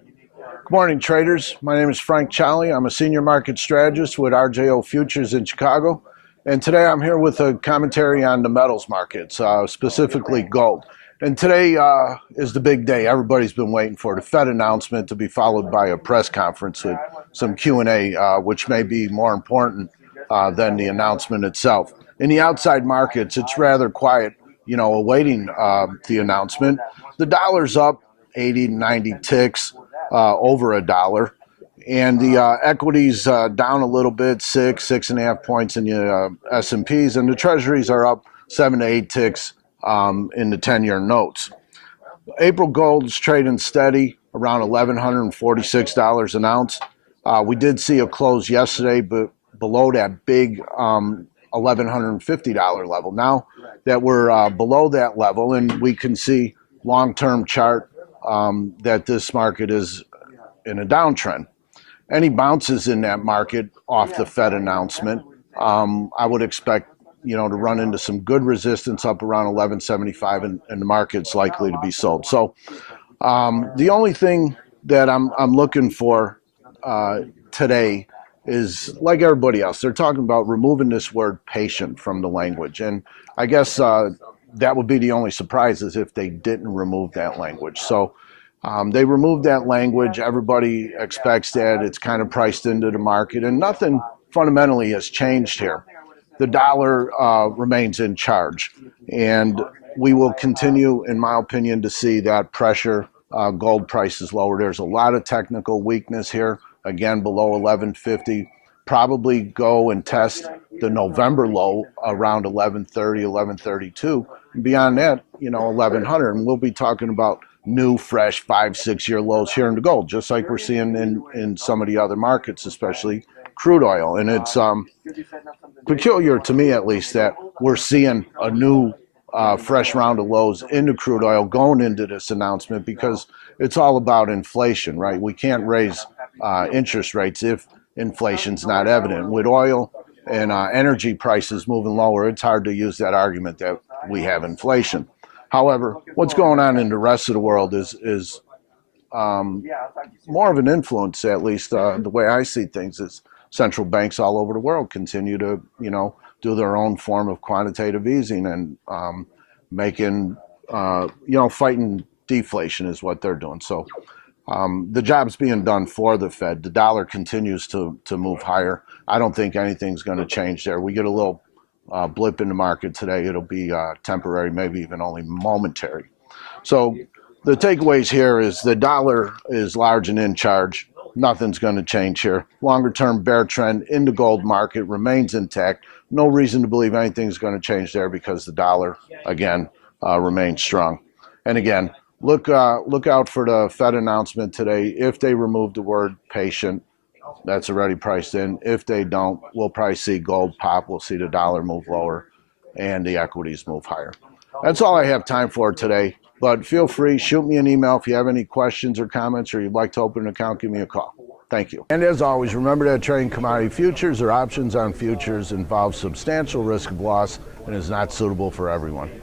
Good morning, traders. My name is Frank Chali. I'm a senior market strategist with RJO Futures in Chicago. And today I'm here with a commentary on the metals markets, specifically gold. And today is the big day everybody's been waiting for, the Fed announcement, to be followed by a press conference with some Q&A, which may be more important than the announcement itself. In the outside markets, it's rather quiet, awaiting the announcement. The dollar's up 80, 90 ticks. Over $1, and the equities down a little bit, 6.5 points in the S&Ps, and the treasuries are up 7 to 8 ticks in the 10-year notes. April gold's trading steady around $1,146 an ounce. We did see a close yesterday, but below that big $1,150 level. Now that we're below that level, and we can see long-term chart that this market is in a downtrend. Any bounces in that market off the Fed announcement, I would expect, to run into some good resistance up around 1175, and the market's likely to be sold. So the only thing that I'm looking for today is, like everybody else, they're talking about removing this word patient from the language. And I guess that would be the only surprise, is if they didn't remove that language. So they removed that language. Everybody expects that. It's kind of priced into the market, and nothing fundamentally has changed here. The dollar remains in charge, and we will continue, in my opinion, to see that pressure gold prices lower. There's a lot of technical weakness here, again below 1150. Probably go and test the November low around 1130, 1132. Beyond that, 1100, and we'll be talking about new, fresh 5-6 year lows here in the gold, just like we're seeing in some of the other markets, especially crude oil. And it's peculiar to me, at least, that we're seeing a new fresh round of lows into crude oil going into this announcement, because it's all about inflation, right? We can't raise interest rates if inflation's not evident. With oil and energy prices moving lower, it's hard to use that argument that we have inflation. However, what's going on in the rest of the world is more of an influence, at least the way I see things, is central banks all over the world continue to, do their own form of quantitative easing, and making, fighting deflation is what they're doing. So the job's being done for the Fed. The dollar continues to move higher. I don't think anything's going to change there. We get a little blip in the market today. It'll be temporary, maybe even only momentary. So the takeaways here is the dollar is large and in charge. Nothing's going to change here. Longer term bear trend in the gold market remains intact. No reason to believe anything's going to change there, because the dollar, again, remains strong. And again, look out for the Fed announcement today. If they remove the word patient, that's already priced in. If they don't, we'll probably see gold pop. We'll see the dollar move lower and the equities move higher. That's all I have time for today. But feel free, shoot me an email if you have any questions or comments, or you'd like to open an account, give me a call. Thank you. And as always, remember that trading commodity futures or options on futures involves substantial risk of loss and is not suitable for everyone.